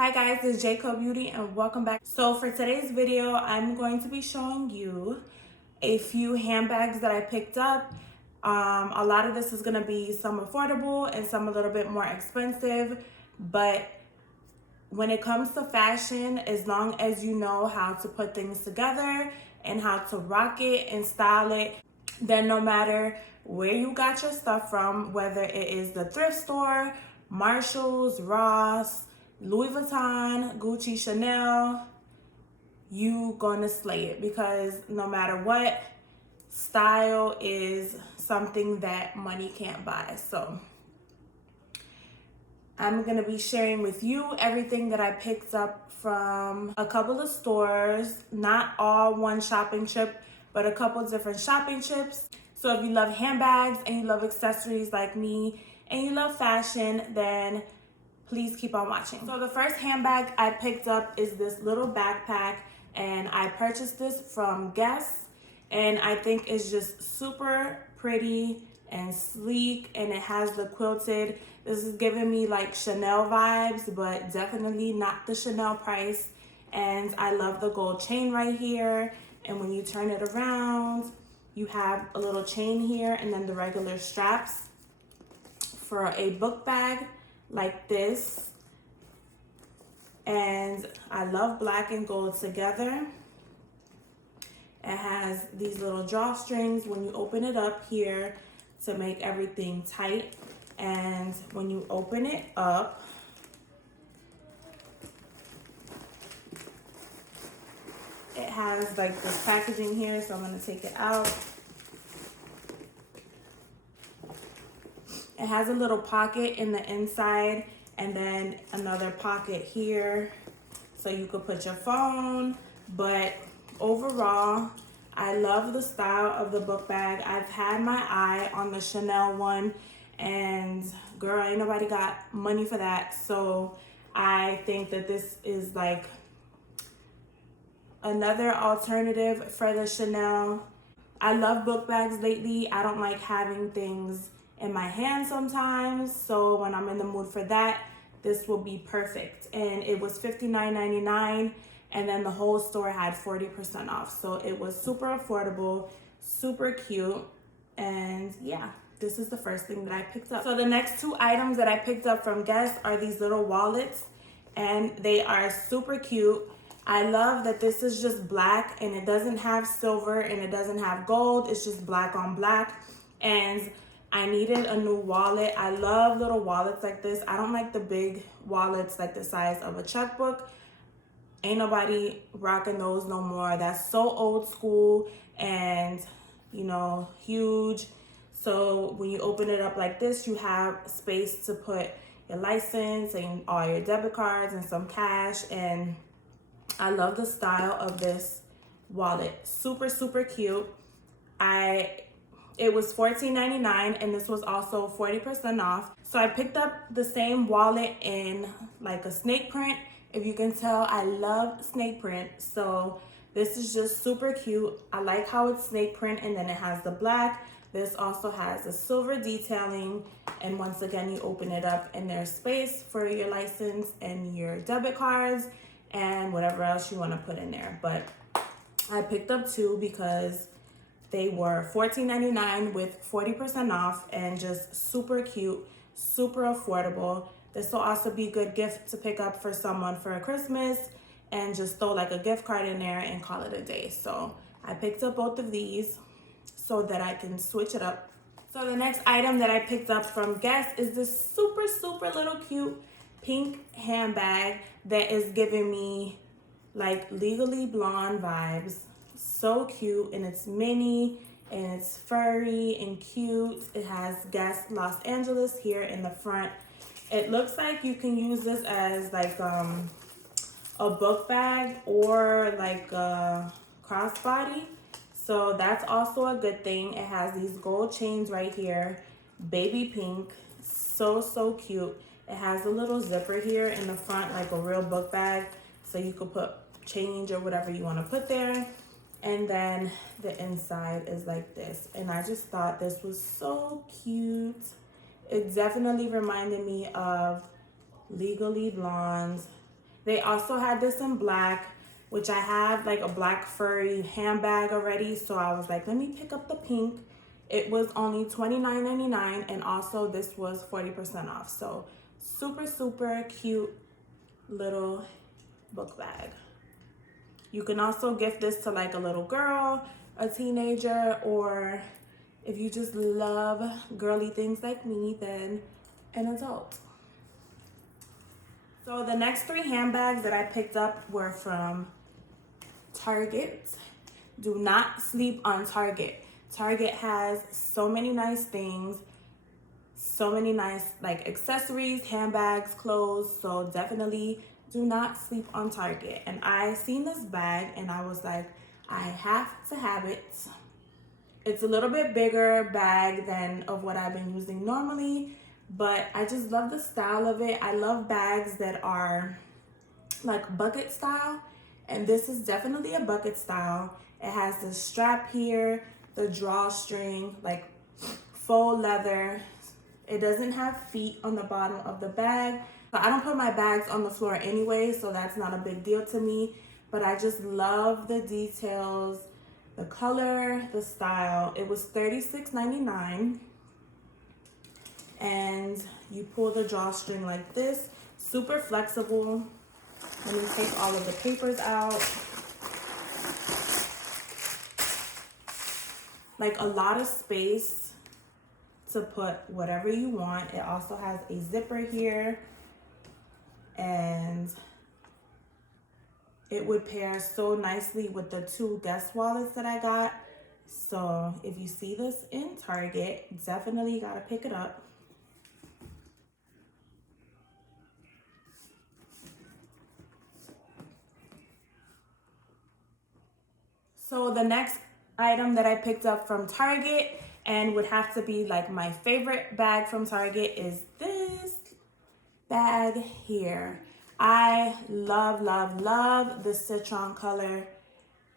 Hi guys, it's Jerrica Beauty and welcome back. So for today's video, I'm going to be showing you a few handbags that I picked up. A lot of this is gonna be some affordable and some a little bit more expensive, but when it comes to fashion, as long as you know how to put things together and how to rock it and style it, then no matter where you got your stuff from, whether it is the thrift store, Marshalls, Ross, Louis Vuitton, Gucci, Chanel, you gonna slay it, because no matter what, style is something that money can't buy. So I'm gonna be sharing with you everything that I picked up from a couple of stores, not all one shopping trip, but a couple different shopping trips. So if you love handbags and you love accessories like me and you love fashion, then please keep on watching. So the first handbag I picked up is this little backpack, and I purchased this from Guess, and I think it's just super pretty and sleek, and it has the quilted. This is giving me like Chanel vibes, but definitely not the Chanel price. And I love the gold chain right here, and when you turn it around, you have a little chain here and then the regular straps for a book bag like this. And I love black and gold together. It has these little drawstrings when you open it up here to make everything tight. And when you open it up, it has like this packaging here, so I'm gonna take it out. It has a little pocket in the inside and then another pocket here so you could put your phone. But overall, I love the style of the book bag. I've had my eye on the Chanel one, and girl, ain't nobody got money for that. So I think that this is like another alternative for the Chanel. I love book bags lately. I don't like having things in my hand sometimes, so when I'm in the mood for that, this will be perfect. And it was $59.99, and then the whole store had 40% off, so it was super affordable, super cute. And yeah, this is the first thing that I picked up. So the next two items that I picked up from Guess are these little wallets, and they are super cute. I love that this is just black, and it doesn't have silver and it doesn't have gold. It's just black on black. And I needed a new wallet. I love little wallets like this. I don't like the big wallets like the size of a checkbook. Ain't nobody rocking those no more. That's so old school and, you know, huge. So when you open it up like this, you have space to put your license and all your debit cards and some cash. And I love the style of this wallet. Super, super cute. It was $14.99, and this was also 40% off. So I picked up the same wallet in like a snake print. If you can tell, I love snake print. So this is just super cute. I like how it's snake print, and then it has the black. This also has a silver detailing. And once again, you open it up and there's space for your license and your debit cards and whatever else you want to put in there. But I picked up two because they were $14.99 with 40% off, and just super cute, super affordable. This will also be a good gift to pick up for someone for Christmas, and just throw like a gift card in there and call it a day. So I picked up both of these so that I can switch it up. So the next item that I picked up from Guess is this super, super little cute pink handbag that is giving me like Legally Blonde vibes. So cute, and it's mini and it's furry and cute. It has Guess Los Angeles here in the front. It looks like you can use this as like a book bag or like a crossbody. So that's also a good thing. It has these gold chains right here, baby pink, so, so cute. It has a little zipper here in the front, like a real book bag, so you could put change or whatever you want to put there. And then the inside is like this. And I just thought this was so cute. It definitely reminded me of Legally Blonde They also had this in black, which I have like a black furry handbag already. So I was like, let me pick up the pink. It was only $29.99, and also this was 40% off. So super, super cute little book bag. You can also gift this to like a little girl, a teenager, or if you just love girly things like me, then an adult. So the next 3 handbags that I picked up were from Target. Do not sleep on Target. Target has so many nice things, so many nice like accessories, handbags, clothes. So definitely do not sleep on Target. And I seen this bag and I was like, I have to have it. It's a little bit bigger bag than of what I've been using normally, but I just love the style of it. I love bags that are like bucket style, and this is definitely a bucket style. It has the strap here, the drawstring, like faux leather. It doesn't have feet on the bottom of the bag. But I don't put my bags on the floor anyway, so that's not a big deal to me. But I just love the details, the color, the style. It was $36.99. And you pull the drawstring like this, super flexible. Let me take all of the papers out. Like a lot of space to put whatever you want. It also has a zipper here, and it would pair so nicely with the 2 guest wallets that I got. So if you see this in Target, definitely gotta pick it up. So the next item that I picked up from Target and would have to be like my favorite bag from Target is this bag here. I love, love, love the citron color.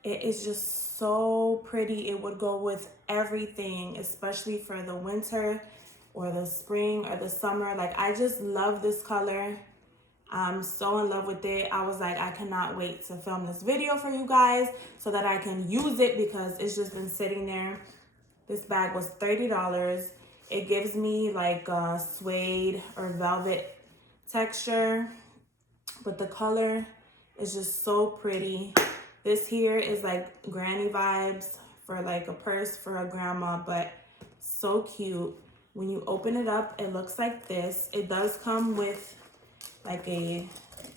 It is just so pretty. It would go with everything, especially for the winter or the spring or the summer. Like, I just love this color. I'm so in love with it. I was like, I cannot wait to film this video for you guys so that I can use it because it's just been sitting there. This bag was $30. It gives me like a suede or velvet texture, but the color is just so pretty. This here is like granny vibes for like a purse for a grandma, but so cute. When you open it up, it looks like this. It does come with like a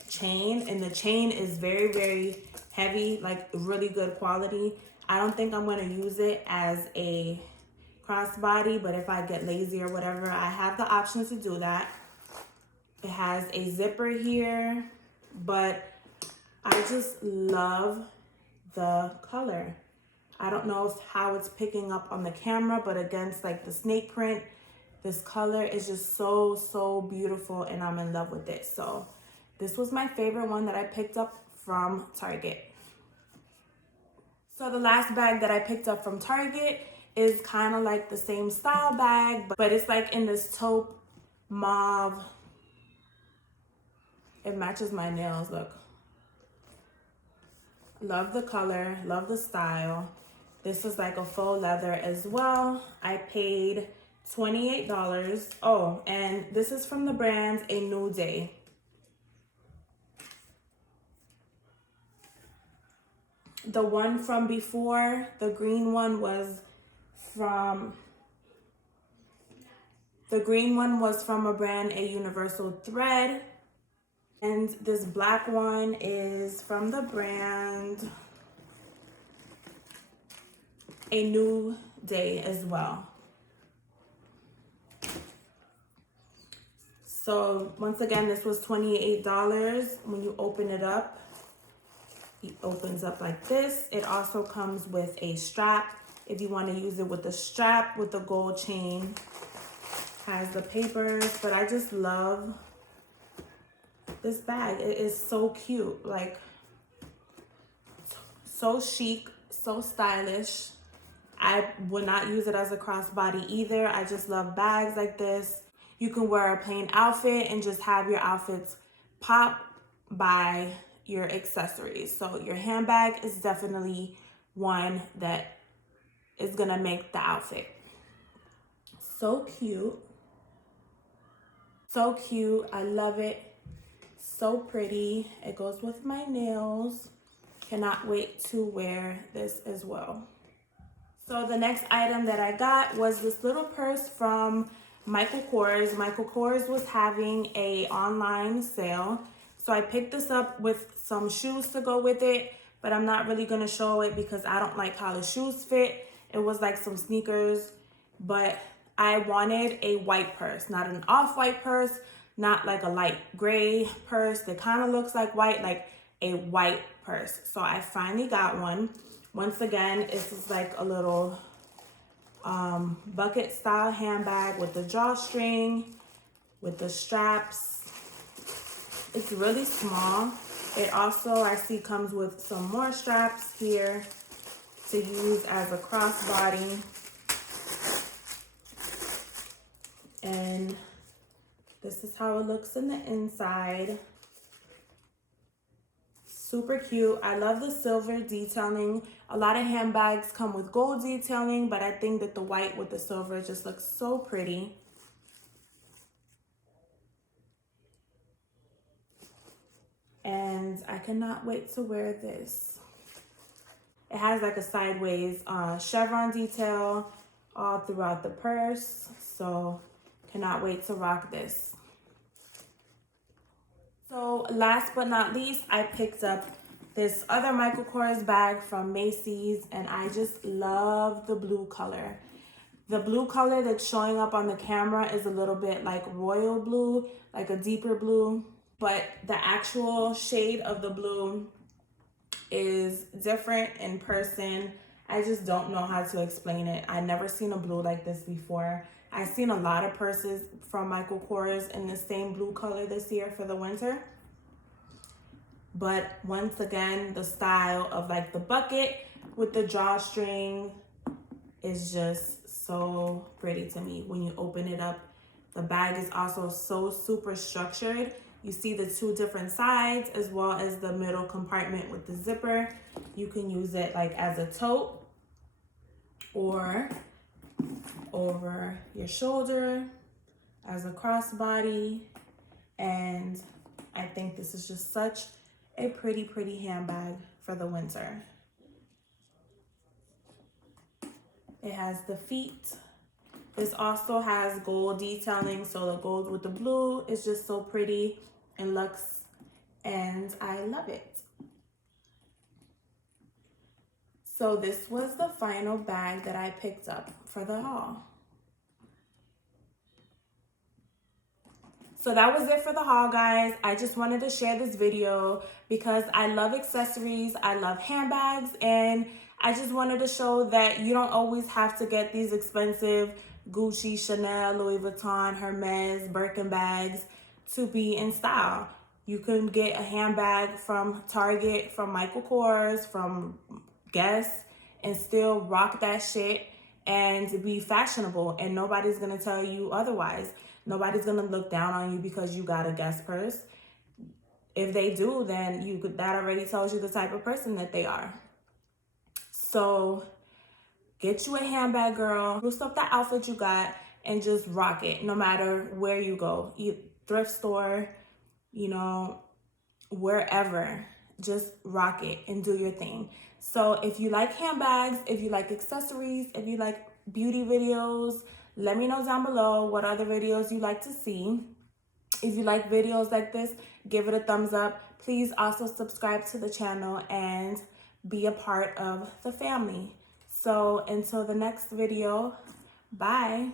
chain, and the chain is very, very heavy, like really good quality. I don't think I'm going to use it as a crossbody, but if I get lazy or whatever, I have the option to do that. It has a zipper here, but I just love the color. I don't know how it's picking up on the camera, but against like the snake print, this color is just so, so beautiful, and I'm in love with it. So this was my favorite one that I picked up from Target. So the last bag that I picked up from Target is kind of like the same style bag, but it's like in this taupe mauve. It matches my nails, look. Love the color, love the style. This is like a faux leather as well. I paid $28. Oh, and this is from the brand A New Day. The one from before, the green one was from a brand A Universal Thread. And this black one is from the brand A New Day as well. So once again, this was $28. When you open it up, it opens up like this. It also comes with a strap if you want to use it with the strap with the gold chain. Has the papers, but I just love this bag. It is so cute, like so chic, so stylish. I would not use it as a crossbody either. I just love bags like this. You can wear a plain outfit and just have your outfits pop by your accessories. So your handbag is definitely one that is gonna make the outfit. So cute. So cute. I love it. So pretty. It goes with my nails. Cannot wait to wear this as well. So the next item that I got was this little purse from Michael Kors. Michael Kors was having a online sale. So I picked this up with some shoes to go with it, but I'm not really gonna show it because I don't like how the shoes fit. It was like some sneakers, but I wanted a white purse, not an off-white purse, not like a light gray purse that kind of looks like white, like a white purse. So I finally got one. Once again, this is like a little bucket style handbag with the drawstring, with the straps. It's really small. It also, I see, comes with some more straps here to use as a crossbody. And this is how it looks in the inside. Super cute. I love the silver detailing. A lot of handbags come with gold detailing, but I think that the white with the silver just looks so pretty. And I cannot wait to wear this. It has like a sideways chevron detail all throughout the purse. So cannot wait to rock this. So last but not least, I picked up this other Michael Kors bag from Macy's, and I just love the blue color. The blue color that's showing up on the camera is a little bit like royal blue, like a deeper blue, but the actual shade of the blue is different in person. I just don't know how to explain it. I've never seen a blue like this before. I've seen a lot of purses from Michael Kors in the same blue color this year for the winter. But once again, the style of like the bucket with the drawstring is just so pretty to me. When you open it up, the bag is also so super structured. You see the two different sides as well as the middle compartment with the zipper. You can use it like as a tote or over your shoulder as a crossbody. And I think this is just such a pretty handbag for the winter. It has the feet. This also has gold detailing, so the gold with the blue is just so pretty and luxe, and I love it. So this was the final bag that I picked up for the haul. So that was it for the haul, guys. I just wanted to share this video because I love accessories, I love handbags, and I just wanted to show that you don't always have to get these expensive Gucci, Chanel, Louis Vuitton, Hermes, Birkin bags to be in style. You can get a handbag from Target, from Michael Kors, from Guess, and still rock that shit and be fashionable, and nobody's gonna tell you otherwise. Nobody's gonna look down on you because you got a Guess purse. If they do, then that already tells you the type of person that they are. So get you a handbag, girl. Spruce up that outfit you got and just rock it no matter where you go. Thrift store, you know, wherever. Just rock it and do your thing. So if you like handbags, if you like accessories, if you like beauty videos, let me know down below what other videos you like to see. If you like videos like this, give it a thumbs up. Please also subscribe to the channel and be a part of the family. So until the next video, bye.